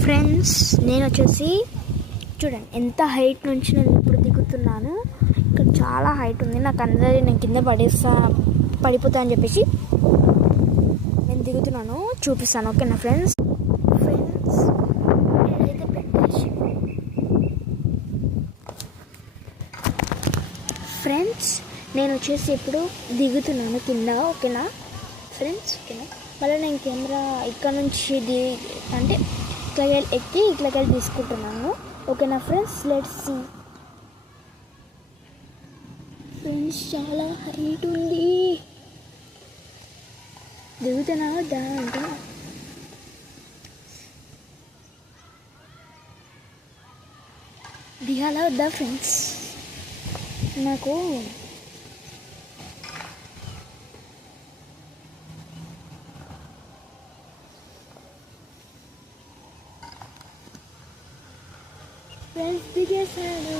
Friends, నేను వచ్చేసి చూడండి ఎంత హైట్ నుంచి నేను ఇప్పుడు దిగుతున్నాను. ఇక్కడ చాలా హైట్ ఉంది. నాకు అందరూ నేను కింద పడిపోతా అని చెప్పేసి నేను దిగుతున్నాను. చూపిస్తాను, ఓకేనా ఫ్రెండ్స్. నేనైతే పెట్టేసి ఫ్రెండ్స్, నేను వచ్చేసి ఇప్పుడు దిగుతున్నాను కింద, ఓకేనా ఫ్రెండ్స్. ఓకేనా, మళ్ళీ నేను కెమెరా ఇక్కడ నుంచి అంటే ఇట్లా ఎక్కి ఇట్లా తీసుకుంటున్నాను, ఓకేనా ఫ్రెండ్స్. Let's see. ఫ్రెండ్స్, చాలా హైట్ ఉంది. దిగుతున్నా వద్దా అంటే దిగాలా వద్దా ఫ్రెండ్స్? నాకు ఫ్రెండ్స్ దిగేసాను.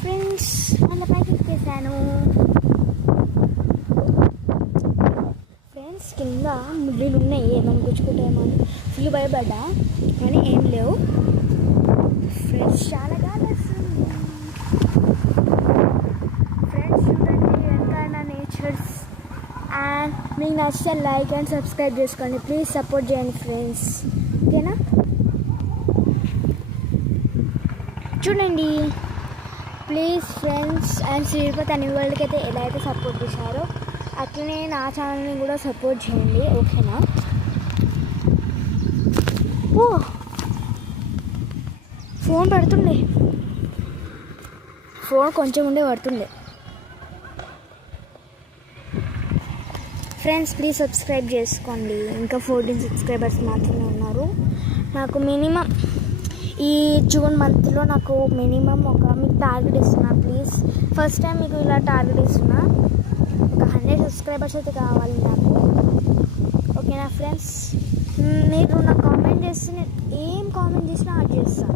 ఫ్రెండ్స్, మళ్ళీ పైకి ఎక్కేసాను. ఫ్రెండ్స్, కింద ముళ్ళులు ఉన్నాయి, ఏమైనా గుచ్చుకుంటాయేమో అని ఫుల్ భయపడ్డా, కానీ ఏం లేవు. ఫ్రెండ్స్, చాలా గాలి వస్తుంది. ఫ్రెండ్స్, చూడండి ఎంతైనా నేచర్స్. అండ్ మీకు నచ్చితే లైక్ అండ్ సబ్స్క్రైబ్ చేసుకోండి. ప్లీజ్ సపోర్ట్ చేయండి ఫ్రెండ్స్, ఓకేనా. చూడండి ప్లీజ్ ఫ్రెండ్స్. అండ్ శ్రీపతి అన్ని వరల్డ్కి అయితే ఎలా అయితే సపోర్ట్ చేశారో అట్లనే నా ఛానల్ని కూడా సపోర్ట్ చేయండి, ఓకేనా. ఓ, ఫోన్ పడుతుండే, ఫోన్ కొంచెం ఉండే పడుతుండే. ఫ్రెండ్స్, ప్లీజ్ సబ్స్క్రైబ్ చేసుకోండి. ఇంకా 14 సబ్స్క్రైబర్స్ మాత్రమే ఉన్నారు. నాకు మినిమం ఈ జూన్ మంత్లో నాకు మినిమం మీకు టార్గెట్ ఇస్తున్నా. ప్లీజ్ ఫస్ట్ టైం మీకు ఇలా టార్గెట్ ఇస్తున్నా. ఒక 100 సబ్స్క్రైబర్స్ అయితే కావాలి నాకు, ఓకేనా ఫ్రెండ్స్. మీరు నాకు కామెంట్ చేస్తే నేను ఏం కామెంట్ చేసినా అది చేస్తాను.